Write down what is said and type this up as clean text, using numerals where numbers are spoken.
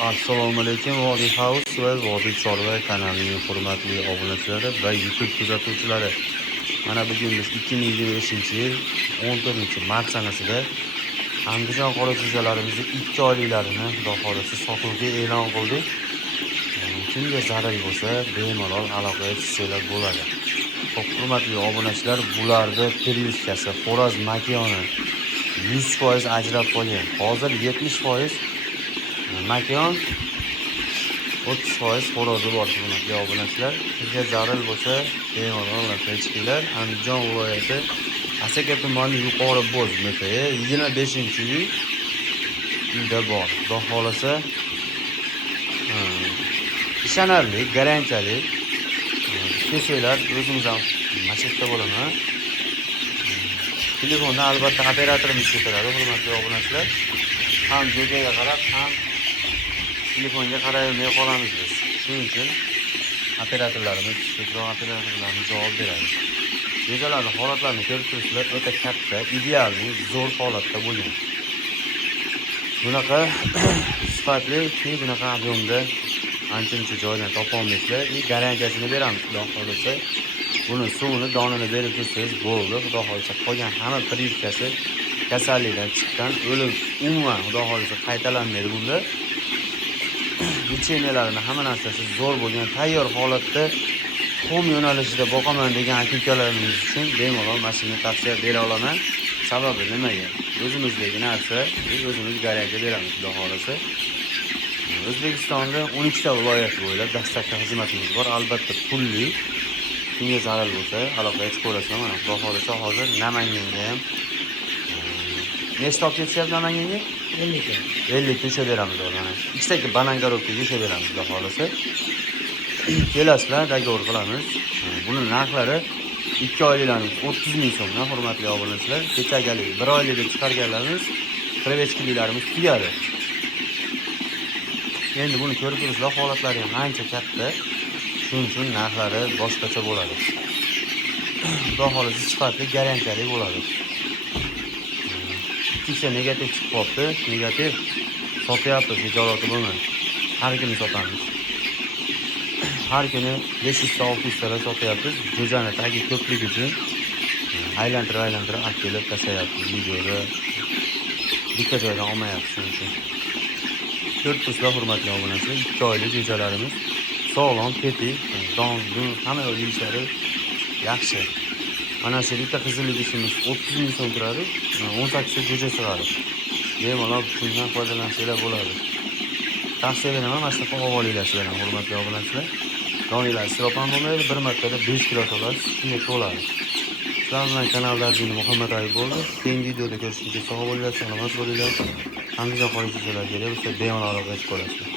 Assalomu alaykum Vodiy House va Vodiy Chorva kanalining hurmatli obunachilari va YouTube kuzatuvchilari. Mana bugun biz 2025-yil 14-mart sanasida Andijon qoracho'jalarimizni 2 oyliklarini Xudo xolisi sotuvga e'lon qildik. Kimga zarar bo'lsa, bemalol aloqaga chiqsanglar bo'ladi. Xo'p, hurmatli obunachilar, bularda periodikasi Xo'roz makiyoni 100% ajrab qo'ygan. Hozir 70% makiyon 30% xo'rozi bor hurmatli obunachilar. Sizga zarar bo'lsa, bemalol aloqaga chiqinglar. Andijon viloyati Asaka tumani Yuqori Bo'z metayi 25-uyda bor. Xudo xolasa ishonarli, garantiyali kelinglar, o'zimiz ham machitda bo'laman. Telefonda albatta operatorimiz ko'taradi hurmatli obunachilar. Ham jo'jaga qarab, ham telefonga qarayolmay qolamiz biz. Shuning uchun operatorlarimiz javob beradi. Jo'jalarning holatlarini ko'rib turibsizlar, o'ta katta, idealni, zo'r holatda bo'lgan. Bunaqa sifatli, bunaqa ob'yomda ancha-muncha joydan topolmaysizlar. Garantiyasini beramiz, xudo xolasa. Buni suvini, donini berib tursangiz bo'ldi. Xudo xolasa qolgan hamma priskasi kasallikdan chiqqan, o'lim umuman xudo xolasa qaytalanmaydi bunda. Licheniyalarni hamma narsasi zo'r bo'lgan, tayyor holatda tuxum yo'nalishida boqaman degan aka-ukalarimiz uchun bemalol mashina tavsiya bera olaman. Sababi nimaga? O'zimizdagi narsa, biz o'zimiz garantiya beramiz xudo xolasa. O'zbekistonda 12 ta viloyat bo'ylab dastlabki xizmatimiz bor. Albatta pulli. Kimga zarar bo'lsa, aloqaga chiqaverasizlar. Mana xudo xolasa hozir Namanganga ham nechta olib ketishyapti Namanganga? 50 ta ushlab beramiz mana. Ikkitaki banan garobkaga ushlab beramiz xudo xolasa. Kelasizlar, dogovor qilamiz. Buni narxlari 2 oyliklarimiz 30 ming so'mdan hurmatli obunachilar. Kechagalik 1 oylik deb chiqarganlarimiz krevechkilarimiz tugadi. Endi buni ko'rib turibsizlar, holatlari ham ancha katta. Shuning uchun narxlari boshqacha bo'ladi. Xudo xolasa sifatli, garantiyali bo'ladi. Ikkita negativ chiqib qoldi. Negativ sotyapmiz, hijolatı bo'lmang. Har kuni sotamiz. Har kuni 500-600 ta sotyapmiz. Jo'jani tagi ko'plik uchun aylantirib olib kelib tashlayapmiz videoda. Bitta joydan olmayapmiz shuning uchun. Ko'rib turibsizlar hurmatli obunachilar, 2 oylik jo'jalarimiz sog'lom, tetik, don, hamma yeyishlari yaxshi. Mana shu bitta qizillik ishimiz 30 ming so'm turadi, 18 ta jo'ja sig'adi. Bemalol shundan foydalansanglar bo'ladi. Tavsiya beraman, mana shunaqa olinglar hurmatli obunachilar. Doninglar isrof ham bo'lmaydi, bir martada 5 kilo olasiz, shunday bo'ladi. Sizlar bilan kanaldagi Muhammad Ali bo'ldi. Keyingi videoda ko'rishguncha sog' bo'linglar, salomat bo'linglar. Andijon qoracho'jalarga bemalol aloqaga chiqasizlar.